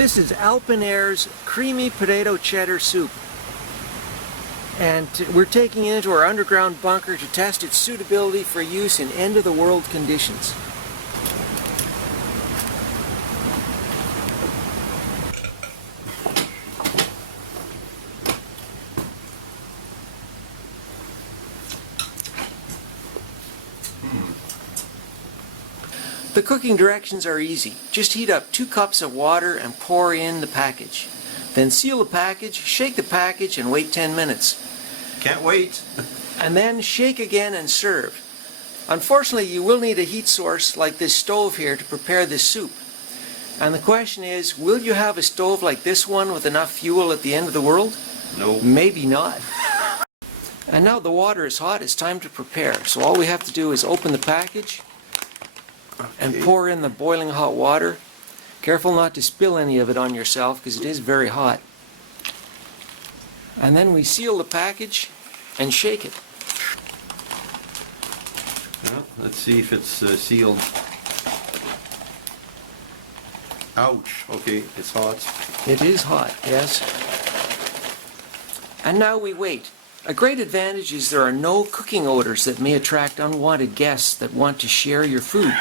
This is ALPINEAIRE's creamy potato cheddar soup. And we're taking it into our underground bunker to test its suitability for use in end-of-the-world conditions. The cooking directions are easy. Just heat up 2 cups of water and pour in the package. Then seal the package, shake the package, and wait 10 minutes. Can't wait. And then shake again and serve. Unfortunately, you will need a heat source like this stove here to prepare this soup. And the question is, will you have a stove like this one with enough fuel at the end of the world? No. Maybe not. And now the water is hot, it's time to prepare. So all we have to do is open the package and pour in the boiling hot water. Careful not to spill any of it on yourself because it is very hot. And then we seal the package and shake it. Well, let's see if it's sealed. Ouch. Okay, it's hot. It is hot, yes. And now we wait. A great advantage is there are no cooking odors that may attract unwanted guests that want to share your food.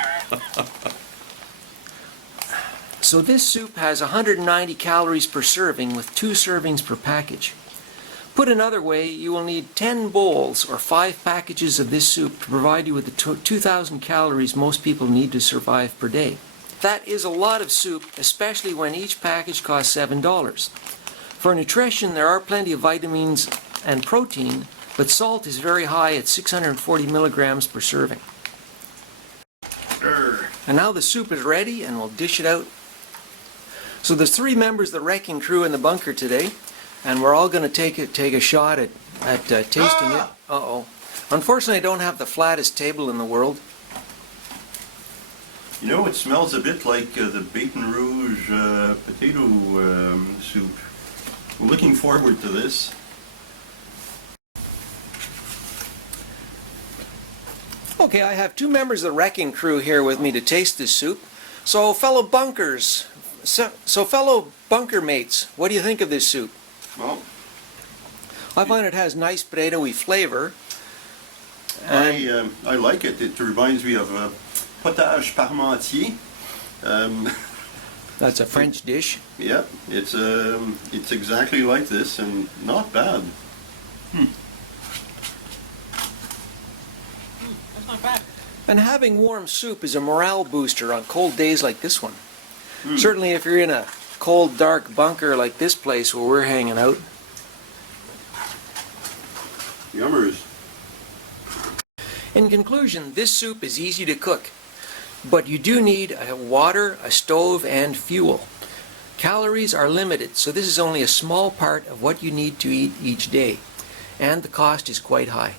So this soup has 190 calories per serving with 2 servings per package. Put another way, you will need 10 bowls or 5 packages of this soup to provide you with the 2,000 calories most people need to survive per day. That is a lot of soup, especially when each package costs $7. For nutrition, there are plenty of vitamins and protein, but salt is very high at 640 milligrams per serving. And now the soup is ready and we'll dish it out. So there's 3 members of the wrecking crew in the bunker today, and we're all going to take a shot at tasting it. Uh-oh. Unfortunately, I don't have the flattest table in the world. You know, it smells a bit like the Baton Rouge potato soup. We're looking forward to this. Okay, I have 2 members of the wrecking crew here with me to taste this soup. So fellow bunkers, so fellow bunker mates, what do you think of this soup? Well, I find it has nice potatoey flavor. I like it. It reminds me of potage parmentier. That's a French dish. Yeah, it's exactly like this and not bad. That's not bad. And having warm soup is a morale booster on cold days like this one. Certainly if you're in a cold, dark bunker like this place where we're hanging out. Yummers. In conclusion, this soup is easy to cook, but you do need water, a stove, and fuel. Calories are limited, so this is only a small part of what you need to eat each day, and the cost is quite high.